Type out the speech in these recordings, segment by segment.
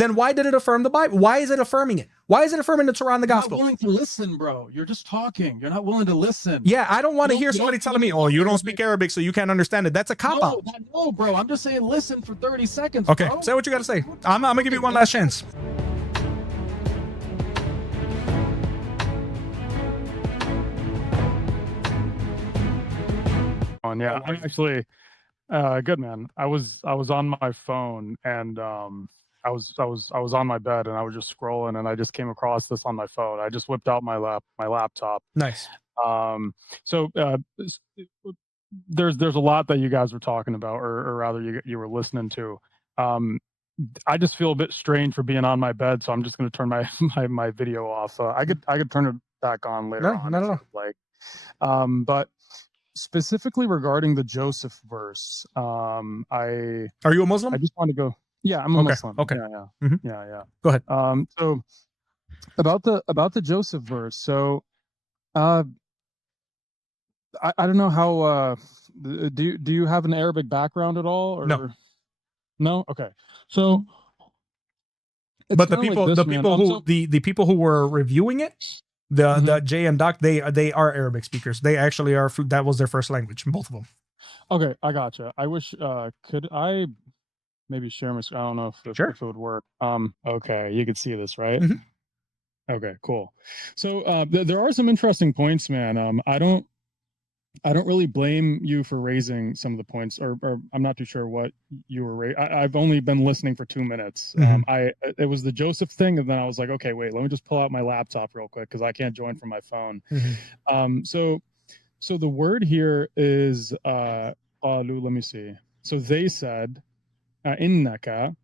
then why did it affirm the Bible? Why is it affirming it? Why is it affirming the Torah and the Gospel? You're not willing to listen, bro. You're just talking. You're not willing to listen. Yeah, I don't want to hear somebody telling me, oh, you don't speak Arabic, so you can't understand it. That's a cop-out. No, bro. I'm just saying listen for 30 seconds, Okay, bro. say what you got to say. I'm going to give you one last chance. Yeah, I'm actually good, man. I was on my phone and I was on my bed and I was just scrolling and I just came across this on my phone. I just whipped out my laptop. Nice. So there's a lot that you guys were talking about, or rather you were listening to. I just feel a bit strange for being on my bed, so I'm just going to turn my video off. I could turn it back on later on. No. Like, but specifically regarding the Joseph verse, are you a Muslim? I just want to go. Yeah, I'm a Muslim. Okay. Yeah. Mm-hmm. Yeah. Go ahead. So about the Joseph verse. So, I don't know how. Do you have an Arabic background at all? Or? No. No. Okay. So. But the people who were reviewing it, the Jay and Doc, they are Arabic speakers. They actually are. That was their first language, both of them. Okay, I gotcha. I wish could I maybe share my screen? I don't know if it would work. Okay, you can see this, right? Mm-hmm. Okay, cool. So there are some interesting points, man. I don't really blame you for raising some of the points, or I'm not too sure what you were. I've only been listening for 2 minutes. Mm-hmm. It was the Joseph thing, and then I was like, okay, wait, let me just pull out my laptop real quick because I can't join from my phone. Mm-hmm. So the word here is let me see. So they said, innaka,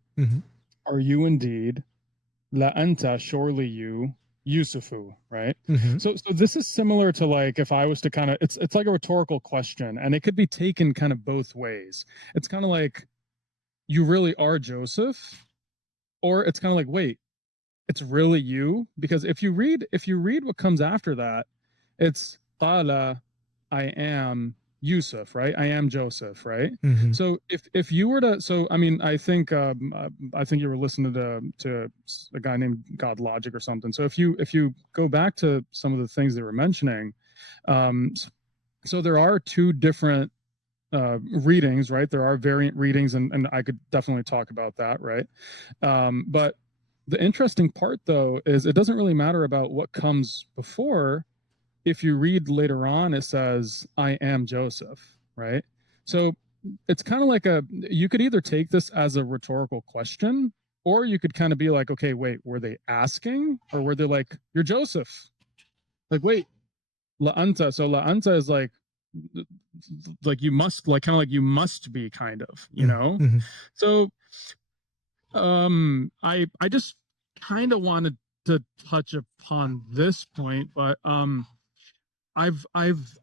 are you indeed, la anta, surely you, Yusufu, right? Mm-hmm. So this is similar to like if I was to kind of it's like a rhetorical question, and it could be taken kind of both ways. It's kind of like you really are Joseph, or it's kind of like, wait, it's really you? Because if you read what comes after that, it's Qala, I am Yusuf, right? I am Joseph, right? Mm-hmm. So if you were to, so I mean, I think you were listening to a guy named God Logic or something. So if you go back to some of the things they were mentioning, so there are two different readings, right? There are variant readings, and I could definitely talk about that, right? But the interesting part though is it doesn't really matter about what comes before. If you read later on, it says, I am Joseph, right? So it's kind of like you could either take this as a rhetorical question, or you could kind of be like, okay, wait, were they asking? Or were they like, you're Joseph? Like, wait, la anta. So la anta is like you must, like, kind of like you must be, kind of, you know? Mm-hmm. So I just kind of wanted to touch upon this point, but I've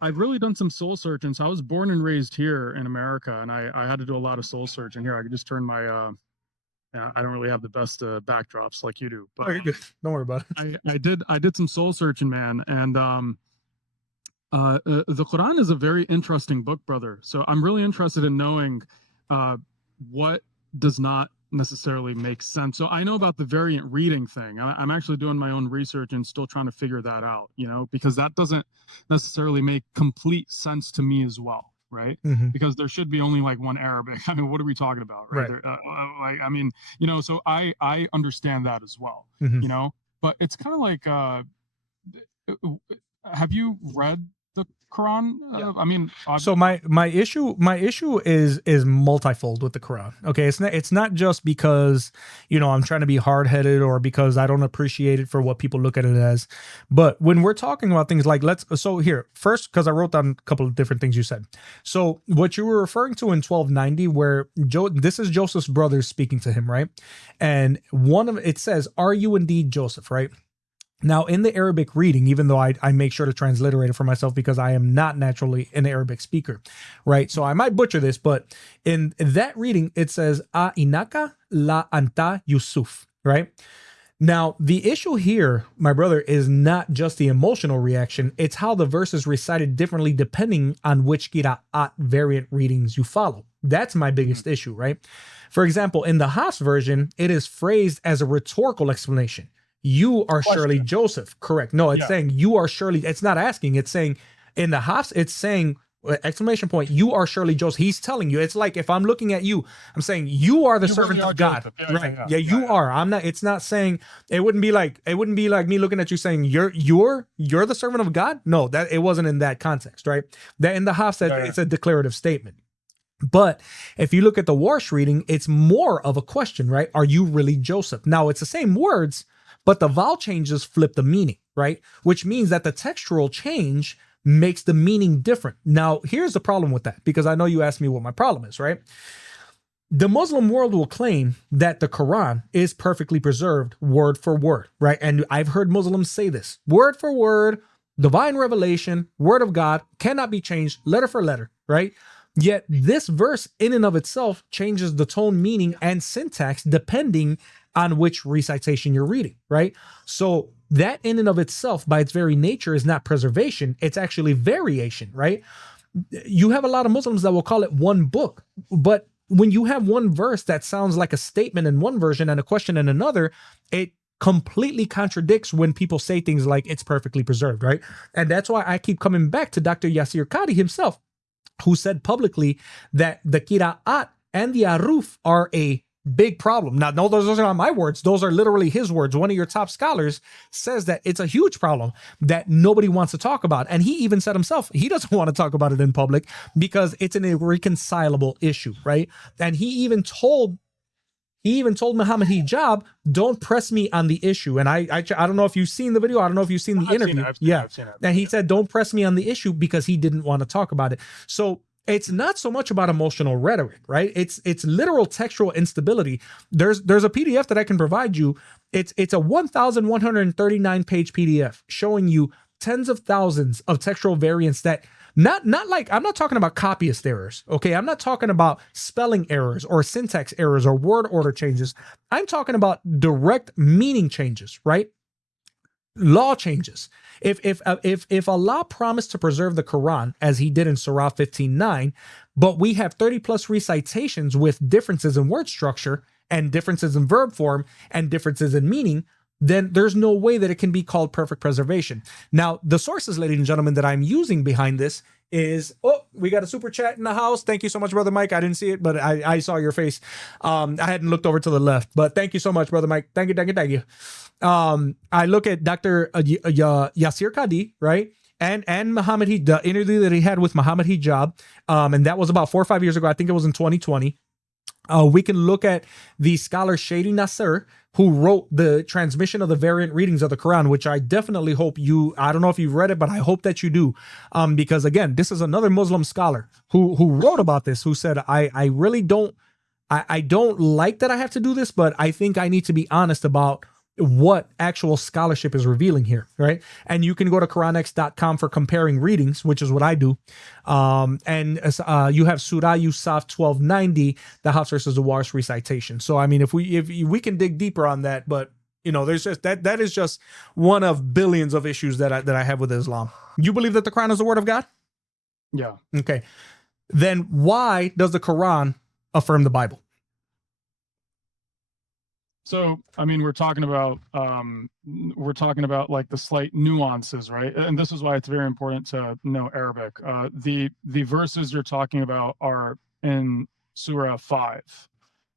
really done some soul searching. So I was born and raised here in America, and I had to do a lot of soul searching here. I could just turn my I don't really have the best backdrops like you do, but good. Don't worry about it. I did some soul searching, man, and the Quran is a very interesting book, brother. So I'm really interested in knowing what does not necessarily make sense. So I know about the variant reading thing. I'm actually doing my own research and still trying to figure that out, you know, because that doesn't necessarily make complete sense to me as well, right? Mm-hmm. Because there should be only like one Arabic. I mean, what are we talking about, right? I mean, you know, so I understand that as well, you know, but it's kind of like, have you read the Quran? I mean, so my issue is multifold with the Quran. Okay, it's not just because, you know, I'm trying to be hard-headed or because I don't appreciate it for what people look at it as, but when we're talking about things like so here first, because I wrote down a couple of different things you said. So what you were referring to in 1290, where this is Joseph's brothers speaking to him, right? And it says, "Are you indeed Joseph?" Right? Now, in the Arabic reading, even though I make sure to transliterate it for myself because I am not naturally an Arabic speaker, right? So I might butcher this, but in that reading, it says, A inaka la anta Yusuf, right? Now, the issue here, my brother, is not just the emotional reaction. It's how the verse is recited differently depending on which qira'at variant readings you follow. That's my biggest issue, right? For example, in the Hafs version, it is phrased as a rhetorical explanation. You are surely Joseph. Correct. No, it's saying you are surely. It's not asking. It's saying in the Hafs, it's saying exclamation point, you are surely Joseph. He's telling you. It's like if I'm looking at you, I'm saying you are the servant of God. Right. Yeah, you are. I'm not. It's not saying it wouldn't be like me looking at you saying you're the servant of God. No, that it wasn't in that context, right? That in the Hafs, it's a declarative statement. But if you look at the Warsh reading, it's more of a question, right? Are you really Joseph? Now it's the same words, but the vowel changes flip the meaning, right? Which means that the textual change makes the meaning different. Now, here's the problem with that, because I know you asked me what my problem is, right? The Muslim world will claim that the Quran is perfectly preserved word for word, right? And I've heard Muslims say this, word for word, divine revelation, word of God, cannot be changed letter for letter, right? Yet this verse in and of itself changes the tone, meaning, and syntax depending on which recitation you're reading, right? So that in and of itself, by its very nature, is not preservation. It's actually variation, right? You have a lot of Muslims that will call it one book, but when you have one verse that sounds like a statement in one version and a question in another, it completely contradicts when people say things like it's perfectly preserved, right? And that's why I keep coming back to Dr. Yasser Qadhi himself, who said publicly that the Qira'at and the Aruf are a big problem. Now, no, those are not my words. Those are literally his words. One of your top scholars says that it's a huge problem that nobody wants to talk about. And he even said himself, he doesn't want to talk about it in public because it's an irreconcilable issue, right? And he even told Muhammad Hijab, don't press me on the issue. And I don't know if you've seen the video. I don't know if you've seen the interview. I've seen it. And he said, don't press me on the issue because he didn't want to talk about it. So it's not so much about emotional rhetoric, right? It's literal textual instability. There's a PDF that I can provide you. It's a 1,139 page PDF showing you tens of thousands of textual variants that not like, I'm not talking about copyist errors, okay? I'm not talking about spelling errors or syntax errors or word order changes. I'm talking about direct meaning changes, right? Law changes. If Allah promised to preserve the Quran as he did in Surah 15:9, but we have 30 plus recitations with differences in word structure and differences in verb form and differences in meaning, then there's no way that it can be called perfect preservation. Now, the sources, ladies and gentlemen, that I'm using behind this is, oh, we got a super chat in the house. Thank you so much, Brother Mike. I didn't see it, but I saw your face. I hadn't looked over to the left, but thank you so much, Brother Mike. Thank you. I look at Dr. Yasser Qadhi, right? And Muhammad, the interview that he had with Muhammad Hijab, and that was about 4 or 5 years ago. I think it was in 2020. We can look at the scholar Shady Nasser, who wrote the transmission of the variant readings of the Quran, which I definitely hope I don't know if you've read it, but I hope that you do. Because again, this is another Muslim scholar who wrote about this, who said, I really don't, I don't like that I have to do this, but I think I need to be honest about what actual scholarship is revealing here, right? And you can go to QuranX.com for comparing readings, which is what I do. And you have Surah Yusuf 1290, the Hafs versus the Warsh recitation. So, I mean, if we can dig deeper on that, but you know, there's just that is just one of billions of issues that I have with Islam. You believe that the Quran is the word of God? Yeah. Okay. Then why does the Quran affirm the Bible? So, I mean, we're talking about like the slight nuances, right? And this is why it's very important to know Arabic. The verses you're talking about are in Surah 5,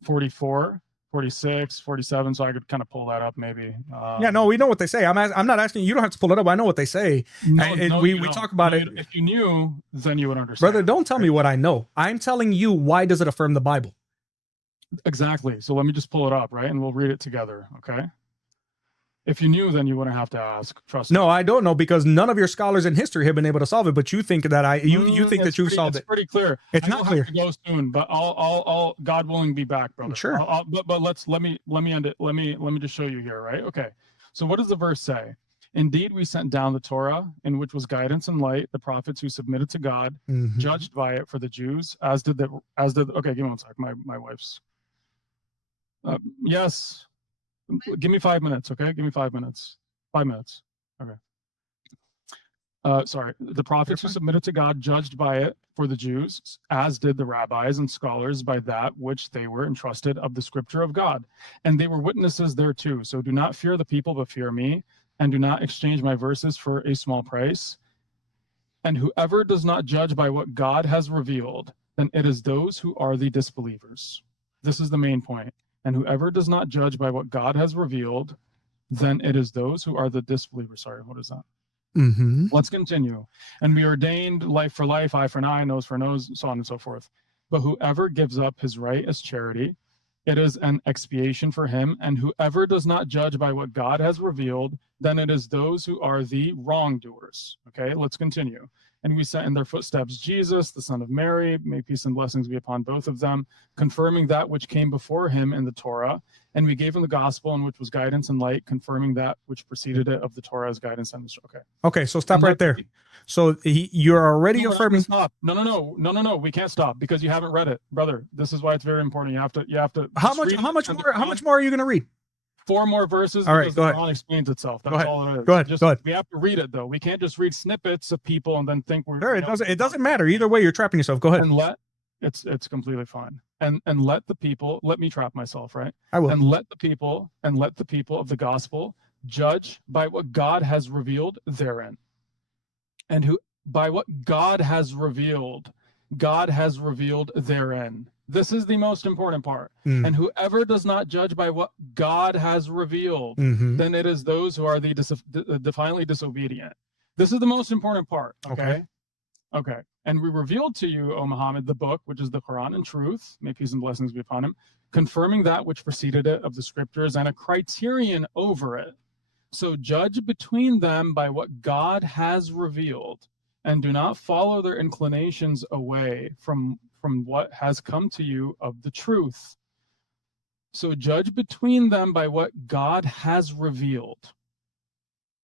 44, 46, 47. So I could kind of pull that up maybe. Yeah, no, we know what they say. I'm not asking you. Don't have to pull it up. I know what they say. We talk about it. If you knew, then you would understand. Brother, don't tell me what I know. I'm telling you, why does it affirm the Bible? Exactly. So let me just pull it up, right? And we'll read it together, okay? If you knew, then you wouldn't have to ask. Trust me. No, I don't know, because none of your scholars in history have been able to solve it, but you think that you think that you've solved it. It's pretty clear. It's not clear. I will have to go soon, but I'll God willing be back, brother. Sure. But let me end it. Let me just show you here, right? Okay. So what does the verse say? Indeed, we sent down the Torah, in which was guidance and light, the prophets who submitted to God, judged by it for the Jews, as did okay, give me one sec. My wife's. Yes. Give me 5 minutes, okay? Give me 5 minutes. 5 minutes. Okay. The prophets who submitted to God judged by it for the Jews, as did the rabbis and scholars by that which they were entrusted of the scripture of God. And they were witnesses thereto. So do not fear the people, but fear me, and do not exchange my verses for a small price. And whoever does not judge by what God has revealed, then it is those who are the disbelievers. This is the main point. And whoever does not judge by what God has revealed, then it is those who are the disbelievers. Sorry, what is that? Mm-hmm. Let's continue. And we ordained life for life, eye for an eye, nose for nose, so on and so forth. But whoever gives up his right as charity, it is an expiation for him. And whoever does not judge by what God has revealed, then it is those who are the wrongdoers. Okay, let's continue. And we sent in their footsteps Jesus, the son of Mary, may peace and blessings be upon both of them, confirming that which came before him in the Torah. And we gave him the gospel, in which was guidance and light, confirming that which preceded it of the Torah as guidance and okay. Okay, so stop right there. So you're already affirming. Stop. No. We can't stop because you haven't read it, brother. This is why it's very important. You have to. How much more are you going to read? 4 more verses. All right, go ahead. The Quran explains itself. That's all it is. Go ahead. We have to read it though. We can't just read snippets of people and then think we're. Sure, it doesn't matter either way. You're trapping yourself. Go ahead. And it's completely fine. And let me trap myself, right? I will. And let the people of the gospel judge by what God has revealed therein. And by what God has revealed therein. This is the most important part. And whoever does not judge by what God has revealed, then it is those who are the defiantly disobedient. This is the most important part. Okay. And we revealed to you, O Muhammad, the book, which is the Quran and truth, may peace and blessings be upon him, confirming that which preceded it of the scriptures and a criterion over it. So judge between them by what God has revealed, and do not follow their inclinations away from what has come to you of the truth. So judge between them by what God has revealed.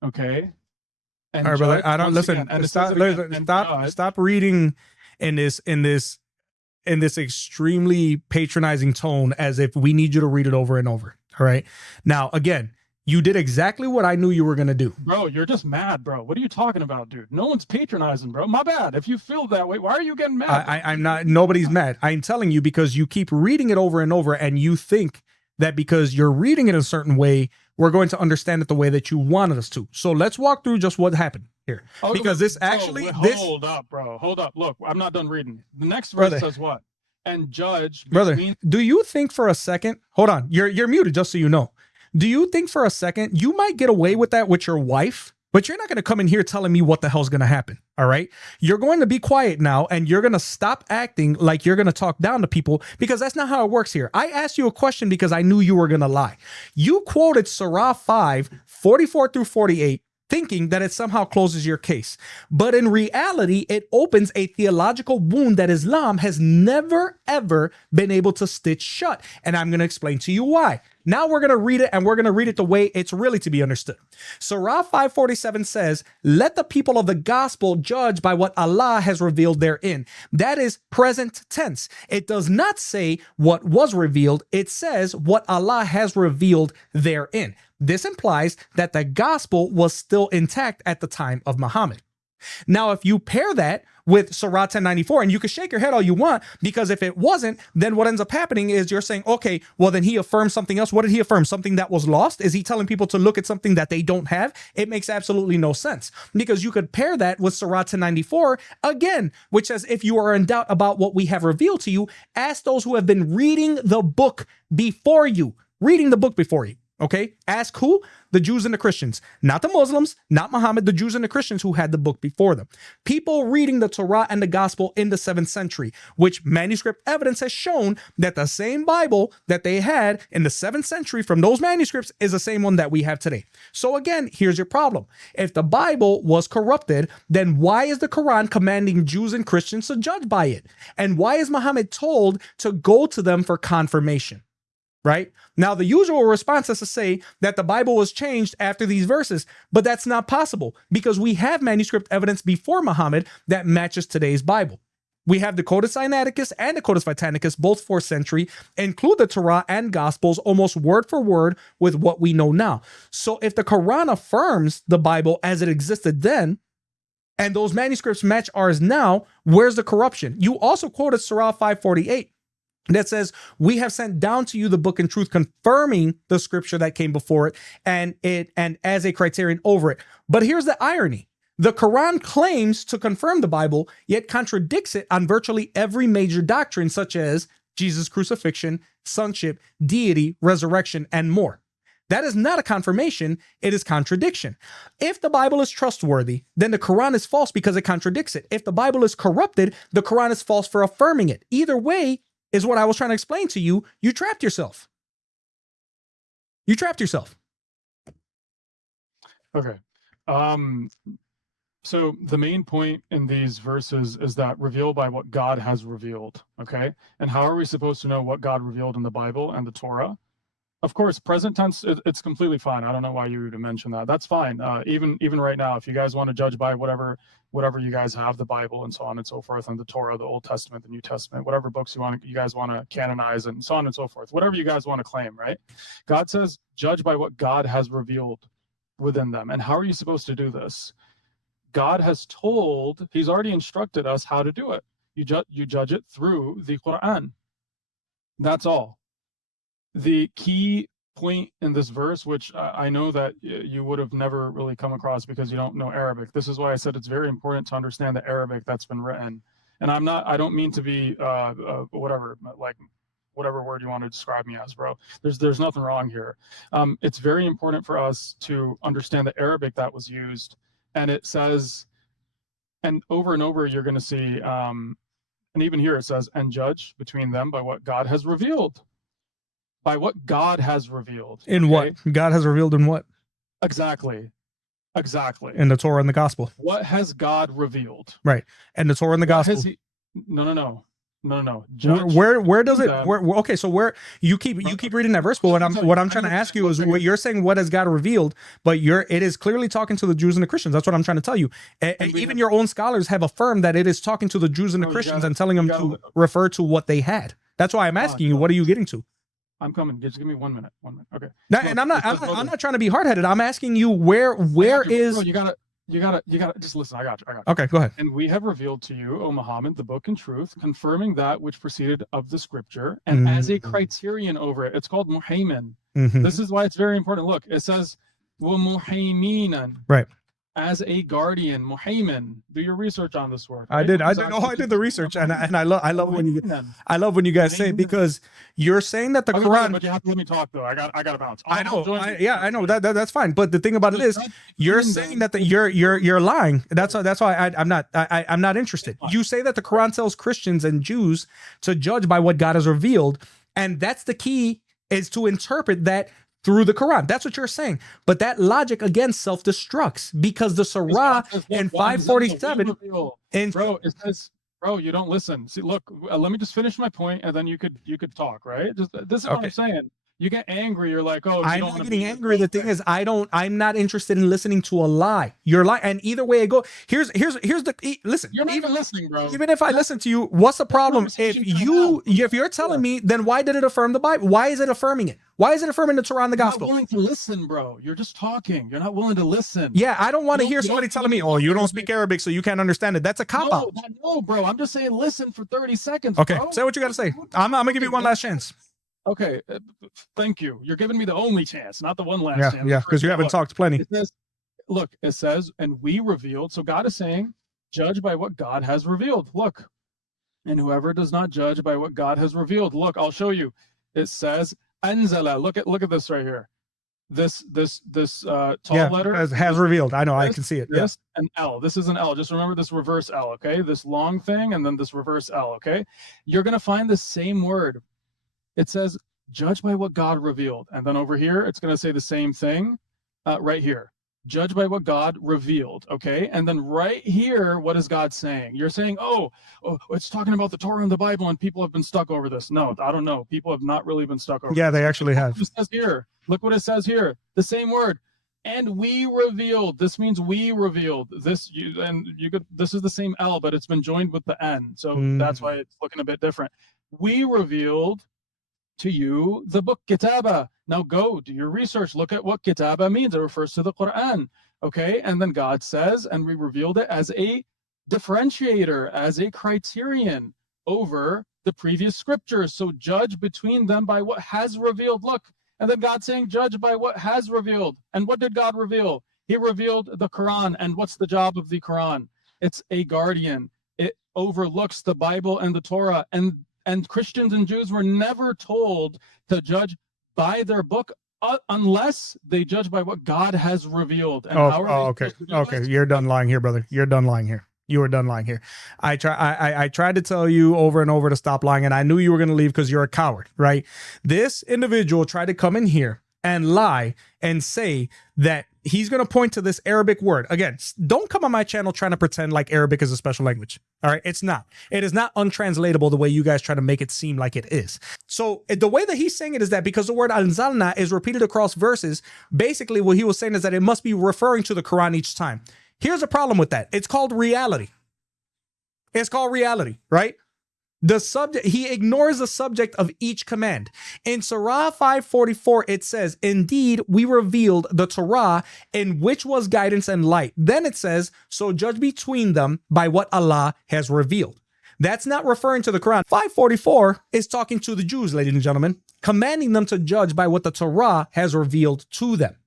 Okay? And all right, brother. I don't listen. Stop reading in this extremely patronizing tone as if we need you to read it over and over. All right. Now, again, you did exactly what I knew you were gonna do. Bro, you're just mad, bro. What are you talking about, dude? No one's patronizing, bro. My bad. If you feel that way, why are you getting mad? I'm not. Nobody's mad. I'm telling you because you keep reading it over and over, and you think that because you're reading it a certain way, we're going to understand it the way that you wanted us to. So let's walk through just what happened here. Oh, because this actually... Hold up, bro. Hold up. Look, I'm not done reading. The next verse says what? And judge... Brother, do you think for a second... Hold on. You're muted, just so you know. Do you think for a second you might get away with that with your wife? But you're not going to come in here telling me what the hell's going to happen. All right. You're going to be quiet now and you're going to stop acting like you're going to talk down to people because that's not how it works here. I asked you a question because I knew you were going to lie. You quoted Surah 5, 44 through 48, thinking that it somehow closes your case. But in reality, it opens a theological wound that Islam has never, ever been able to stitch shut. And I'm going to explain to you why. Now we're going to read it, and we're going to read it the way it's really to be understood. Surah 547 says, let the people of the gospel judge by what Allah has revealed therein. That is present tense. It does not say what was revealed. It says what Allah has revealed therein. This implies that the gospel was still intact at the time of Muhammad. Now, if you pair that with Surah 1094, and you can shake your head all you want, because if it wasn't, then what ends up happening is you're saying, okay, well, then he affirmed something else. What did he affirm? Something that was lost? Is he telling people to look at something that they don't have? It makes absolutely no sense, because you could pair that with Surah 1094 again, which says, if you are in doubt about what we have revealed to you, ask those who have been reading the book before you. Okay, ask who? The Jews and the Christians, not the Muslims, not Muhammad, the Jews and the Christians who had the book before them. People reading the Torah and the gospel in the 7th century, which manuscript evidence has shown that the same Bible that they had in the 7th century from those manuscripts is the same one that we have today. So again, here's your problem. If the Bible was corrupted, then why is the Quran commanding Jews and Christians to judge by it? And why is Muhammad told to go to them for confirmation? Right? Now, the usual response is to say that the Bible was changed after these verses, but that's not possible because we have manuscript evidence before Muhammad that matches today's Bible. We have the Codex Sinaiticus and the Codex Vaticanicus, both 4th century, include the Torah and Gospels almost word for word with what we know now. So if the Quran affirms the Bible as it existed then, and those manuscripts match ours now, where's the corruption? You also quoted Surah 548 that says, we have sent down to you the book in truth, confirming the scripture that came before it and as a criterion over it. But here's the irony. The Quran claims to confirm the Bible, yet contradicts it on virtually every major doctrine, such as Jesus' crucifixion, sonship, deity, resurrection, and more. That is not a confirmation, it is contradiction. If the Bible is trustworthy, then the Quran is false because it contradicts it. If the Bible is corrupted, the Quran is false for affirming it. Either way is what I was trying to explain to you. You trapped yourself. You trapped yourself. Okay. So the main point in these verses is that reveal by what God has revealed, okay? And how are we supposed to know what God revealed in the Bible and the Torah? Of course, present tense, it's completely fine. I don't know why you would mention that. That's fine. Even right now, if you guys want to judge by whatever you guys have, the Bible and so on and so forth, and the Torah, the Old Testament, the New Testament, whatever books you guys want to canonize and so on and so forth, whatever you guys want to claim, right? God says, judge by what God has revealed within them. And how are you supposed to do this? God has told, he's already instructed us how to do it. You judge it through the Quran. That's all. The key point in this verse, which I know that you would have never really come across because you don't know Arabic. This is why I said it's very important to understand the Arabic that's been written. And I don't mean to be whatever word you want to describe me as, bro. There's nothing wrong here. It's very important for us to understand the Arabic that was used. And it says, and over you're going to see, and even here it says, and judge between them by what God has revealed. By what God has revealed. In what? God has revealed in what? Exactly. In the Torah and the Gospel. What has God revealed? Right. And the Torah and the Gospel. No. Judge where does it? Okay, so where you keep reading that verse, but what I'm trying to ask you is, what you're saying, what has God revealed? But it is clearly talking to the Jews and the Christians. That's what I'm trying to tell you. Even your own scholars have affirmed that it is talking to the Jews and the Christians and telling them to refer to what they had. That's why I'm asking you, what are you getting to? I'm coming. Just give me 1 minute. 1 minute. Okay. And I'm not trying to be hard-headed. I'm asking you where is. Bro, you gotta just listen. I got you. Okay, go ahead. And we have revealed to you, O Muhammad, the book and truth, confirming that which proceeded of the scripture, and as a criterion over it. It's called muhaymin. This is why it's very important. Look, it says wa muhayminan. Right. As a guardian, muhaymin. Do your research on this word. Right? I did the research, and I love when you guys say it, because you're saying that the Quran. But you have to let me talk though. I got to bounce. I know that's fine. But the thing about it is, you're saying that you're lying. That's why I'm not interested. You say that the Quran tells Christians and Jews to judge by what God has revealed, and that's the key, is to interpret that through the Quran. That's what you're saying. But that logic, again, self-destructs, because the Surah in 547... It says, bro, you don't listen. See, look, let me just finish my point, and then you could talk, right? This is what I'm saying. You get angry, you're like, oh, I'm not getting angry. The thing is, I'm not interested in listening to a lie. You're lying, and either way I go, here's the listen. You're not even listening, bro. Even if I listen to you, what's the problem? If you're telling me, then why did it affirm the Bible? Why is it affirming it? Why is it affirming the Torah and the Gospel? You're not willing to listen, bro. You're just talking. You're not willing to listen. Yeah, I don't want to hear somebody telling me, oh, you don't speak Arabic, so you can't understand it. That's a cop-out. No, bro. I'm just saying listen for 30 seconds, Okay, bro. say what you got to say. I'm going to give you one last chance. Okay, thank you. You're giving me the only chance, not the one last chance. Yeah, because you haven't talked plenty. It says, and we revealed. So God is saying, judge by what God has revealed. Look, and whoever does not judge by what God has revealed. Look, I'll show you. It says, anzala. Look at this right here. This tall letter has revealed. I know, I can see it. This an L. This is an L. Just remember this reverse L. Okay, this long thing and then this reverse L. Okay, you're gonna find the same word. It says, judge by what God revealed. And then over here, it's going to say the same thing right here. Judge by what God revealed. Okay. And then right here, what is God saying? You're saying, oh, it's talking about the Torah and the Bible, and people have been stuck over this. No, I don't know. People have not really been stuck over this. Yeah, they actually have. It says here. Look what it says here. The same word. And we revealed. This means we revealed. This is the same L, but it's been joined with the N. So that's why it's looking a bit different. We revealed to you the book Kitaba. Now go do your research. Look at what Kitaba means. It refers to the Quran. Okay, and then God says, and we revealed it as a differentiator, as a criterion over the previous scriptures. So judge between them by what has revealed. Look, and then God saying, judge by what has revealed. And what did God reveal? He revealed the Quran. And what's the job of the Quran? It's a guardian. It overlooks the Bible and the Torah. And Christians and Jews were never told to judge by their book unless they judge by what God has revealed. And okay. You're done lying here, brother. You're done lying here. You are done lying here. I tried to tell you over and over to stop lying, and I knew you were going to leave because you're a coward, right? This individual tried to come in here and lie and say that he's going to point to this Arabic word. Again, don't come on my channel trying to pretend like Arabic is a special language. All right. It's not. It is not untranslatable the way you guys try to make it seem like it is. So the way that he's saying it is that because the word anzalna is repeated across verses, basically what he was saying is that it must be referring to the Quran each time. Here's a problem with that. It's called reality. It's called reality, right? The subject, he ignores the subject of each command. In Surah 544, it says, indeed, we revealed the Torah in which was guidance and light. Then it says, so judge between them by what Allah has revealed. That's not referring to the Quran. 544 is talking to the Jews, ladies and gentlemen, commanding them to judge by what the Torah has revealed to them.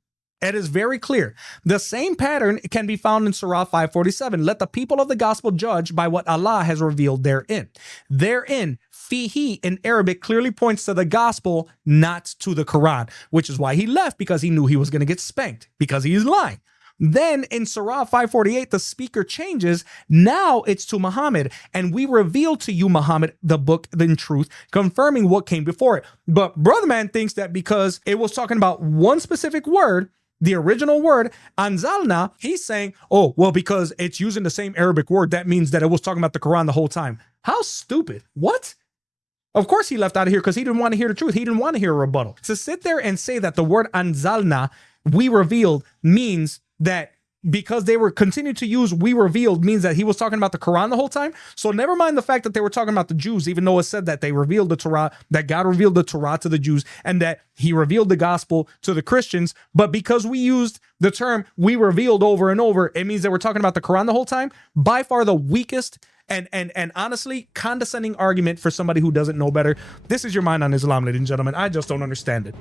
It is very clear. The same pattern can be found in Surah 547. Let the people of the gospel judge by what Allah has revealed therein. Therein, fihi in Arabic clearly points to the gospel, not to the Quran, which is why he left, because he knew he was going to get spanked, because he's lying. Then in Surah 548, the speaker changes. Now it's to Muhammad, and we reveal to you, Muhammad, the book in truth, confirming what came before it. But brother man thinks that because it was talking about one specific word, the original word, anzalna, he's saying, oh, well, because it's using the same Arabic word, that means that it was talking about the Quran the whole time. How stupid. What? Of course he left out of here because he didn't want to hear the truth. He didn't want to hear a rebuttal. To sit there and say that the word anzalna, we revealed, means that because they were continuing to use we revealed means that he was talking about the Quran the whole time. So never mind the fact that they were talking about the Jews, even though it said that they revealed the Torah, that God revealed the Torah to the Jews and that he revealed the gospel to the Christians. But because we used the term we revealed over and over, it means that we're talking about the Quran the whole time. By far the weakest and honestly condescending argument for somebody who doesn't know better. This is your mind on Islam, ladies and gentlemen. I just don't understand it.